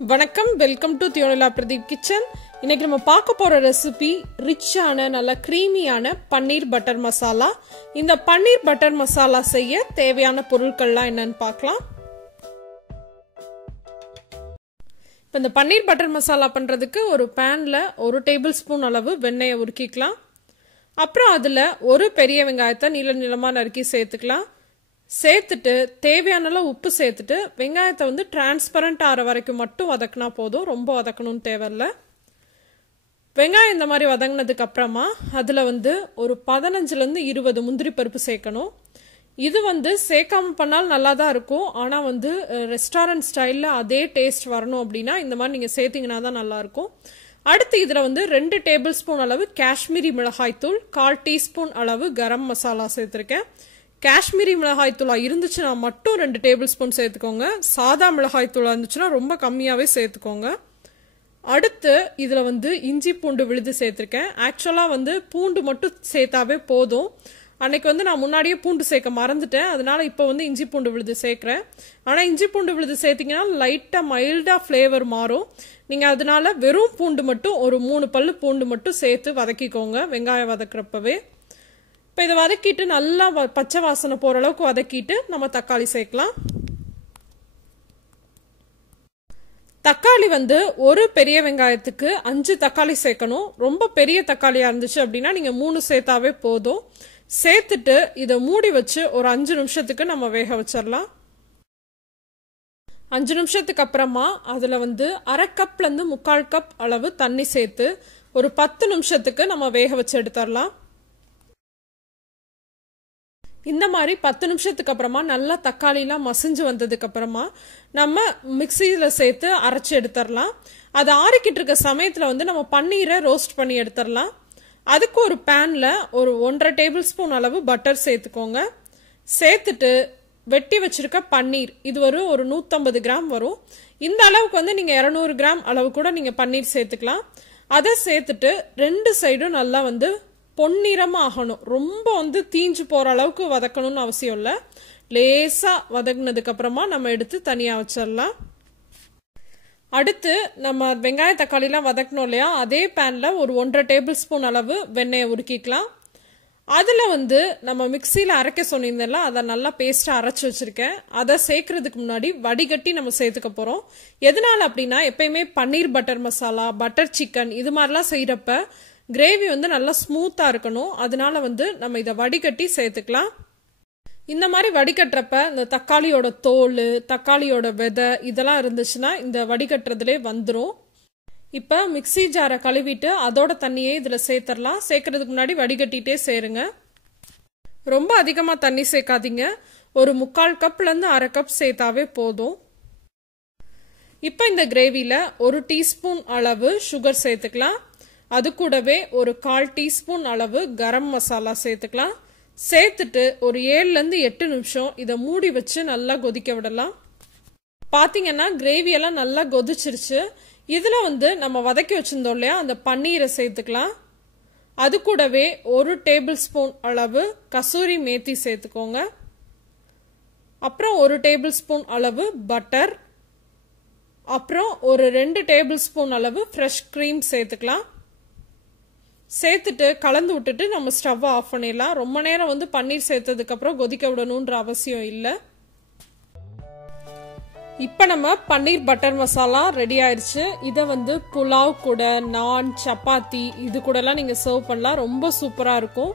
வணக்கம், welcome to Theonila Pradeep kitchen. இன்னைக்கு நம்ம பார்க்க போற ரெசிபி ரிச்சான நல்ல கிரீமியான பன்னீர் பட்டர் மசாலா. இந்த பன்னீர் பட்டர் மசாலா செய்ய தேவையான பொருட்கள்லாம் என்னன்னு பார்க்கலாம். இப்போ இந்த பன்னீர் பட்டர் மசாலா பண்றதுக்கு ஒரு பேன்ல 1 டேபிள் ஸ்பூன் அளவு வெண்ணெயை உருக்கிக்கலாம். அப்புறம் அதுல ஒரு பெரிய வெங்காயத்தை நீள நீளமா நறுக்கி சேர்த்துக்கலாம். சேர்த்துட்டு தேவையான அளவு உப்பு சேர்த்துட்டு வெங்காயத்தை வந்து டிரான்ஸ்பரண்ட் ஆகிற வரைக்கும் மட்டும் வதக்கினா போதும், ரொம்ப வதக்கணும்னு தேவையில்ல. வெங்காயம் இந்த மாதிரி வதங்கினதுக்கு அப்புறமா அதில் வந்து ஒரு 15லேருந்து 20 முந்திரி பருப்பு சேர்க்கணும். இது வந்து சேர்க்காம பண்ணாலும் நல்லா தான் இருக்கும். ஆனால் வந்து ரெஸ்டாரண்ட் ஸ்டைலில் அதே டேஸ்ட் வரணும் அப்படின்னா இந்த மாதிரி நீங்கள் சேர்த்திங்கன்னா தான் நல்லாயிருக்கும். அடுத்து இதில் வந்து 2 டேபிள் ஸ்பூன் அளவு காஷ்மீரி மிளகாய்த்தூள், 1/4 டீஸ்பூன் அளவு கரம் மசாலா சேர்த்துருக்கேன். காஷ்மீரி மிளகாய் தூளா இருந்துச்சுன்னா மட்டும் 2 டேபிள் ஸ்பூன் சேர்த்துக்கோங்க. சாதா மிளகாய் தூளா இருந்துச்சுன்னா ரொம்ப கம்மியாகவே சேர்த்துக்கோங்க. அடுத்து இதில் வந்து இஞ்சி பூண்டு விழுது சேர்த்துருக்கேன். ஆக்சுவலாக வந்து பூண்டு மட்டும் சேர்த்தாவே போதும். அன்னைக்கு வந்து நான் முன்னாடியே பூண்டு சேர்க்க மறந்துட்டேன், அதனால இப்போ வந்து இஞ்சி பூண்டு விழுது சேர்க்குறேன். ஆனால் இஞ்சி பூண்டு விழுது சேர்த்திங்கன்னா லைட்டாக மைல்டாக ஃப்ளேவர் மாறும். நீங்கள் அதனால வெறும் பூண்டு மட்டும் ஒரு 3 பல்லு பூண்டு மட்டும் சேர்த்து வதக்கிக்கோங்க வெங்காயம் வதக்குறப்பவே. இப்போ இதை வதக்கிட்டு நல்லா பச்சை வாசனை போகிற அளவுக்கு வதக்கிட்டு நம்ம தக்காளி சேர்க்கலாம். தக்காளி வந்து ஒரு பெரிய வெங்காயத்துக்கு 5 தக்காளி சேர்க்கணும். ரொம்ப பெரிய தக்காளியாக இருந்துச்சு அப்படின்னா நீங்கள் 3 சேர்த்தாவே போதும். சேர்த்துட்டு இதை மூடி வச்சு ஒரு 5 நிமிஷத்துக்கு நம்ம வேக வச்சிடலாம். 5 நிமிஷத்துக்கு அப்புறமா அதில் வந்து 1/2 கப்லேருந்து 3/4 கப் அளவு தண்ணி சேர்த்து ஒரு 10 நிமிஷத்துக்கு நம்ம வேக வச்சு எடுத்துடலாம். இந்த மாதிரி 10 நிமிஷத்துக்கு அப்புறமா நல்லா தக்காளிலாம் மசிஞ்சு வந்ததுக்கு அப்புறமா நம்ம மிக்சியில் சேர்த்து அரைச்சி எடுத்துடலாம். அது ஆறிக்கிட்டு இருக்க சமயத்தில் வந்து நம்ம பன்னீரை ரோஸ்ட் பண்ணி எடுத்துடலாம். அதுக்கு ஒரு பேனில் ஒரு 1/2 டேபிள் ஸ்பூன் அளவு பட்டர் சேர்த்துக்கோங்க. சேர்த்துட்டு வெட்டி வச்சிருக்க பன்னீர், இது ஒரு 150 கிராம் வரும். இந்த அளவுக்கு வந்து நீங்கள் 200 கிராம் அளவு கூட நீங்கள் பன்னீர் சேர்த்துக்கலாம். அதை சேர்த்துட்டு 2 சைடும் நல்லா வந்து பொன்னிறமா ஆகணும். ரொம்ப வந்து தீஞ்சு போற அளவுக்கு வதக்கணும்னு அவசியம் இல்லை. லேசா வதங்கினதுக்கு அப்புறமா நம்ம எடுத்து தனியா வச்சிடலாம். அடுத்து நம்ம வெங்காய தக்காளிலாம் வதக்கணும் இல்லையா, அதே பேன்ல ஒரு 1/2 டேபிள் ஸ்பூன் அளவு வெண்ணெயை உருக்கிக்கலாம். அதுல வந்து நம்ம மிக்சியில அரைக்க சொன்னிருந்தேன்ல, அதை நல்லா பேஸ்டா அரைச்சு வச்சிருக்கேன். அதை சேர்க்கறதுக்கு முன்னாடி வடிகட்டி நம்ம சேர்த்துக்க போறோம். எதனால அப்படின்னா எப்பயுமே பன்னீர் பட்டர் மசாலா, பட்டர் சிக்கன் இது மாதிரிலாம் செய்யறப்ப கிரேவி வந்து நல்லா ஸ்மூத்தா இருக்கணும். அதனால வந்து நம்ம இதை வடிகட்டி சேர்த்துக்கலாம். இந்த மாதிரி வடிகட்டுறப்ப இந்த தக்காளியோட தோல், தக்காளியோட விதை இதெல்லாம் இருந்துச்சுன்னா இந்த வடிகட்டுறதுலே வந்துடும். இப்போ மிக்சி ஜாரை கழுவிட்டு அதோட தண்ணியே இதில் சேர்த்துடலாம். சேர்க்கறதுக்கு முன்னாடி வடிகட்டிகிட்டே சேருங்க. ரொம்ப அதிகமாக தண்ணி சேர்க்காதீங்க. ஒரு 3/4 கப்லேருந்து 1/2 கப் சேர்த்தாவே போதும். இப்போ இந்த கிரேவியில் 1 டீஸ்பூன் அளவு சுகர் சேர்த்துக்கலாம். அது கூடவே ஒரு 1/4 டீஸ்பூன் அளவு கரம் மசாலா சேர்த்துக்கலாம். சேர்த்துட்டு ஒரு 7லேருந்து 8 நிமிஷம் இதை மூடி வச்சு நல்லா கொதிக்க விடலாம். பார்த்தீங்கன்னா கிரேவி எல்லாம் நல்லா கொதிச்சிருச்சு. இதில் வந்து நம்ம வதக்கி வச்சிருந்தோம் இல்லையா, அந்த பன்னீரை சேர்த்துக்கலாம். அது கூடவே 1 டேபிள் ஸ்பூன் அளவு கசூரி மேத்தி சேர்த்துக்கோங்க. அப்புறம் 1 டேபிள் ஸ்பூன் அளவு பட்டர், அப்புறம் ஒரு 2 டேபிள் ஸ்பூன் அளவு ஃப்ரெஷ் க்ரீம் சேர்த்துக்கலாம். சேர்த்துட்டு கலந்து விட்டுட்டு நம்ம ஸ்டவ்வை ஆஃப் பண்ணிடலாம். ரொம்ப நேரம் வந்து பன்னீர் சேர்த்ததுக்கு அப்புறம் கொதிக்க விடணுன்ற அவசியம் இல்லை. இப்போ நம்ம பன்னீர் பட்டர் மசாலா ரெடி ஆயிடுச்சு. இதை வந்து புலாவ் கூட, நான், சப்பாத்தி இது கூடலாம் நீங்கள் சர்வ் பண்ணலாம். ரொம்ப சூப்பராக இருக்கும்.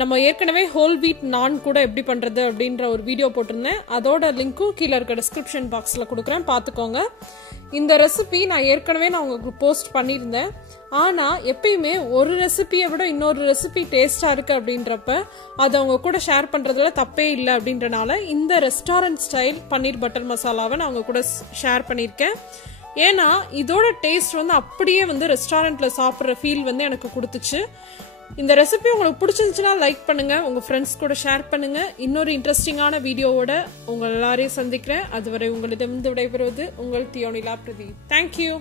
நம்ம ஏற்கனவே ஹோல் வீட் நான் கூட எப்படி பண்ணுறது அப்படின்ற ஒரு வீடியோ போட்டிருந்தேன். அதோட லிங்க்கும் கீழே இருக்க டிஸ்கிரிப்ஷன் பாக்ஸில் கொடுக்குறேன், பார்த்துக்கோங்க. இந்த ரெசிபி நான் ஏற்கனவே உங்களுக்கு போஸ்ட் பண்ணியிருந்தேன். ஆனால் எப்பயுமே ஒரு ரெசிபியை விட இன்னொரு ரெசிபி டேஸ்டாக இருக்குது அப்படின்றப்ப அதை அவங்க கூட ஷேர் பண்ணுறதுல தப்பே இல்லை. அப்படின்றனால இந்த ரெஸ்டாரண்ட் ஸ்டைல் பன்னீர் பட்டர் மசாலாவை நான் அவங்க கூட ஷேர் பண்ணியிருக்கேன். ஏன்னா இதோட டேஸ்ட் வந்து அப்படியே வந்து ரெஸ்டாரண்ட்டில் சாப்பிட்ற ஃபீல் வந்து எனக்கு கொடுத்துச்சு. இந்த ரெசிபி உங்களுக்கு பிடிச்சிருந்துச்சுன்னா லைக் பண்ணுங்க, உங்க ஃப்ரெண்ட்ஸ் கூட ஷேர் பண்ணுங்க. இன்னொரு இன்ட்ரெஸ்டிங்கான வீடியோவோட உங்கள் எல்லாரையும் சந்திக்கிறேன். அதுவரை உங்களிடமிருந்து விடைபெறுவது உங்கள் தியோனிலா பிரதீப். தேங்க்யூ.